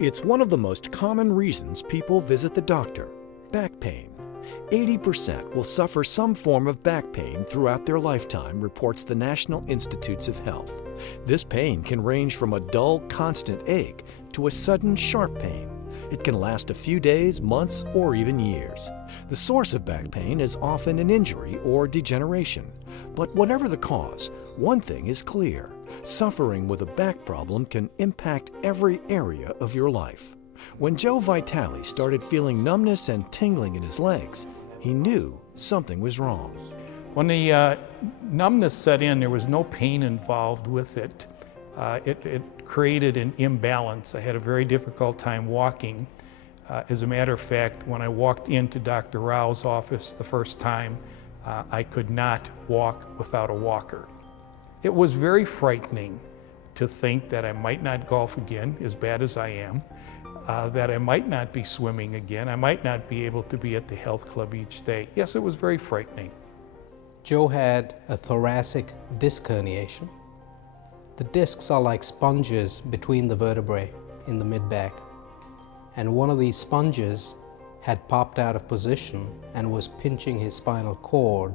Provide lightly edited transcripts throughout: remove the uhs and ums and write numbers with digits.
It's one of the most common reasons people visit the doctor: back pain. 80% will suffer some form of back pain throughout their lifetime, reports the National Institutes of Health. This pain can range from a dull, constant ache to a sudden, sharp pain. It can last a few days, months, or even years. The source of back pain is often an injury or degeneration. But whatever the cause, one thing is clear: suffering with a back problem can impact every area of your life. When Joe Vitale started feeling numbness and tingling in his legs, he knew something was wrong. When the numbness set in, there was no pain involved with it. It created an imbalance. I had a very difficult time walking. As a matter of fact, when I walked into Dr. Rao's office the first time, I could not walk without a walker. It was very frightening to think that I might not golf again, as bad as I am, that I might not be swimming again, I might not be able to be at the health club each day. Yes, it was very frightening. Joe had a thoracic disc herniation. The discs are like sponges between the vertebrae in the mid-back, and one of these sponges had popped out of position and was pinching his spinal cord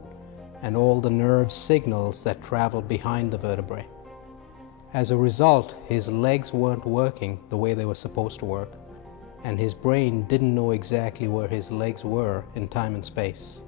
and all the nerve signals that travel behind the vertebrae. As a result, his legs weren't working the way they were supposed to work, and his brain didn't know exactly where his legs were in time and space.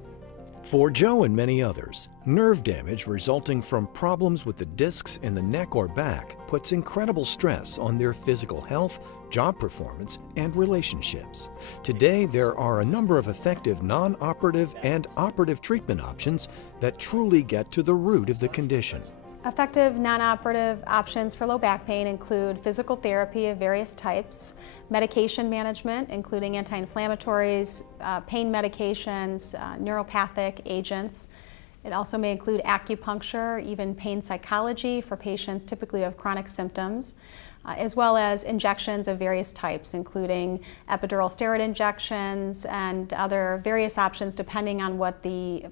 For Joe and many others, nerve damage resulting from problems with the discs in the neck or back puts incredible stress on their physical health, job performance, and relationships. Today, there are a number of effective non-operative and operative treatment options that truly get to the root of the condition. Effective non-operative options for low back pain include physical therapy of various types, medication management, including anti-inflammatories, pain medications, neuropathic agents. It also may include acupuncture, even pain psychology for patients typically who have chronic symptoms, as well as injections of various types, including epidural steroid injections and other various options depending on what the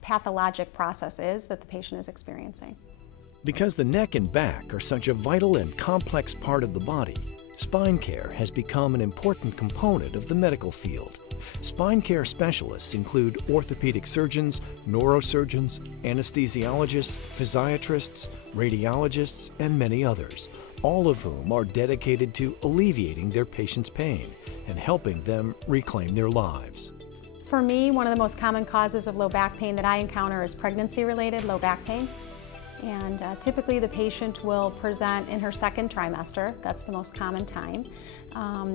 pathologic process is that the patient is experiencing. Because the neck and back are such a vital and complex part of the body, spine care has become an important component of the medical field. Spine care specialists include orthopedic surgeons, neurosurgeons, anesthesiologists, physiatrists, radiologists, and many others, all of whom are dedicated to alleviating their patients' pain and helping them reclaim their lives. For me, one of the most common causes of low back pain that I encounter is pregnancy-related low back pain. And typically the patient will present in her second trimester. That's the most common time,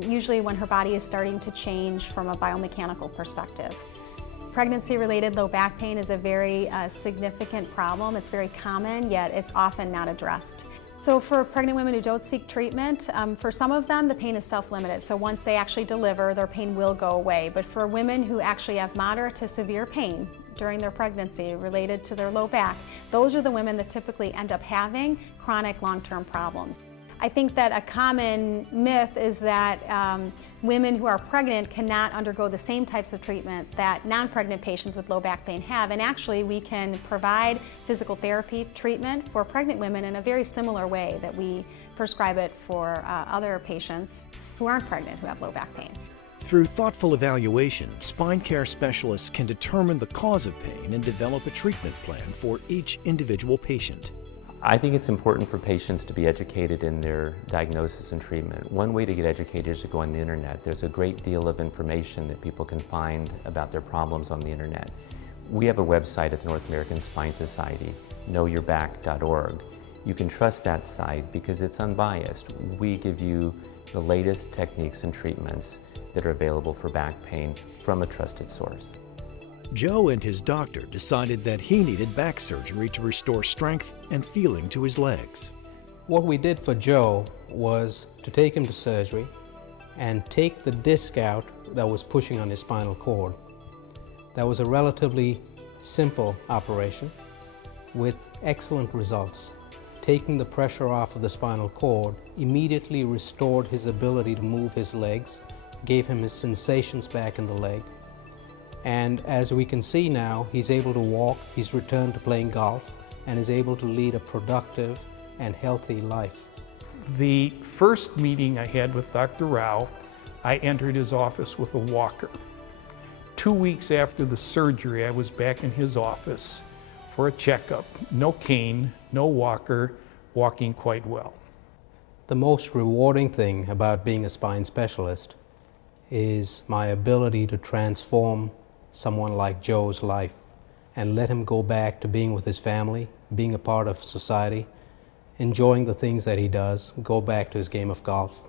usually when her body is starting to change from a biomechanical perspective. Pregnancy-related low back pain is a very significant problem. It's very common, yet it's often not addressed. So for pregnant women who don't seek treatment, for some of them the pain is self-limited. So once they actually deliver, their pain will go away. But for women who actually have moderate to severe pain during their pregnancy related to their low back, those are the women that typically end up having chronic long-term problems. I think that a common myth is that women who are pregnant cannot undergo the same types of treatment that non-pregnant patients with low back pain have, and actually we can provide physical therapy treatment for pregnant women in a very similar way that we prescribe it for other patients who aren't pregnant who have low back pain. Through thoughtful evaluation, spine care specialists can determine the cause of pain and develop a treatment plan for each individual patient. I think it's important for patients to be educated in their diagnosis and treatment. One way to get educated is to go on the internet. There's a great deal of information that people can find about their problems on the internet. We have a website at the North American Spine Society, knowyourback.org. You can trust that site because it's unbiased. We give you the latest techniques and treatments that are available for back pain from a trusted source. Joe and his doctor decided that he needed back surgery to restore strength and feeling to his legs. What we did for Joe was to take him to surgery and take the disc out that was pushing on his spinal cord. That was a relatively simple operation with excellent results. Taking the pressure off of the spinal cord immediately restored his ability to move his legs, gave him his sensations back in the leg. And as we can see now, he's able to walk, he's returned to playing golf, and is able to lead a productive and healthy life. The first meeting I had with Dr. Rao, I entered his office with a walker. 2 weeks after the surgery, I was back in his office for a checkup. No cane, no walker, walking quite well. The most rewarding thing about being a spine specialist is my ability to transform someone like Joe's life and let him go back to being with his family, being a part of society, enjoying the things that he does, go back to his game of golf.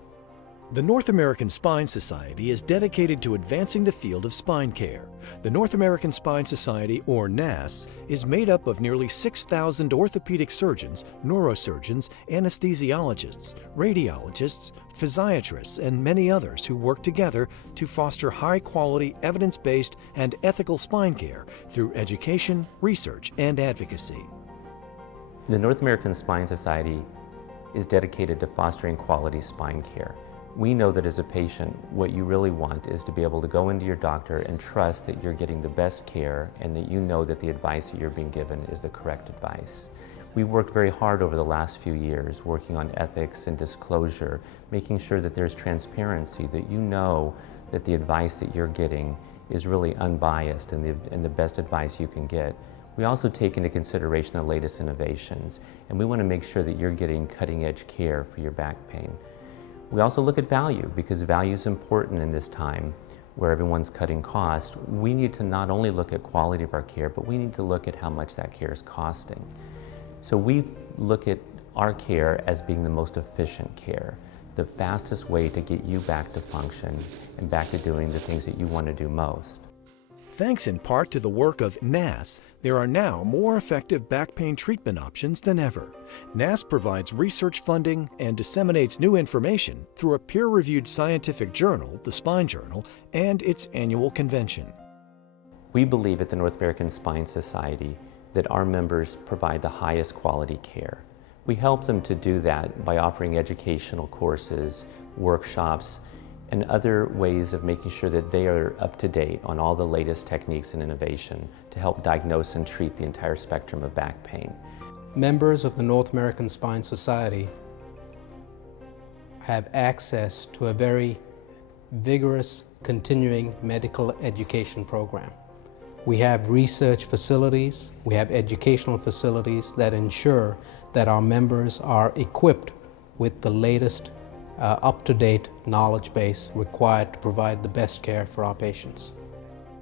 The North American Spine Society is dedicated to advancing the field of spine care. The North American Spine Society, or NASS, is made up of nearly 6,000 orthopedic surgeons, neurosurgeons, anesthesiologists, radiologists, physiatrists, and many others who work together to foster high-quality, evidence-based, and ethical spine care through education, research, and advocacy. The North American Spine Society is dedicated to fostering quality spine care. We know that as a patient, what you really want is to be able to go into your doctor and trust that you're getting the best care and that you know that the advice that you're being given is the correct advice. We've worked very hard over the last few years working on ethics and disclosure, making sure that there's transparency, that you know that the advice that you're getting is really unbiased and the best advice you can get. We also take into consideration the latest innovations, and we want to make sure that you're getting cutting-edge care for your back pain. We also look at value, because value is important in this time where everyone's cutting cost. We need to not only look at quality of our care, but we need to look at how much that care is costing. So we look at our care as being the most efficient care, the fastest way to get you back to function and back to doing the things that you want to do most. Thanks in part to the work of NASS, there are now more effective back pain treatment options than ever. NASS provides research funding and disseminates new information through a peer-reviewed scientific journal, the Spine Journal, and its annual convention. We believe at the North American Spine Society that our members provide the highest quality care. We help them to do that by offering educational courses, workshops, and other ways of making sure that they are up to date on all the latest techniques and innovation to help diagnose and treat the entire spectrum of back pain. Members of the North American Spine Society have access to a very vigorous continuing medical education program. We have research facilities, we have educational facilities that ensure that our members are equipped with the latest up-to-date knowledge base required to provide the best care for our patients.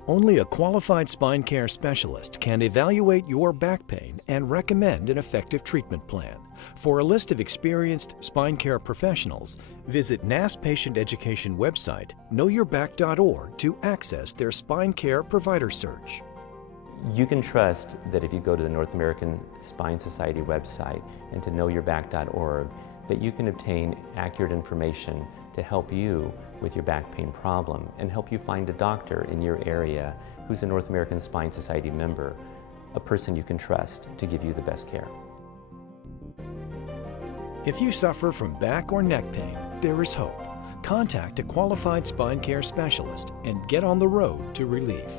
Only a qualified spine care specialist can evaluate your back pain and recommend an effective treatment plan. For a list of experienced spine care professionals, visit NASS Patient Education website, knowyourback.org, to access their spine care provider search. You can trust that if you go to the North American Spine Society website and to knowyourback.org, that you can obtain accurate information to help you with your back pain problem and help you find a doctor in your area who's a North American Spine Society member, a person you can trust to give you the best care. If you suffer from back or neck pain, there is hope. Contact a qualified spine care specialist and get on the road to relief.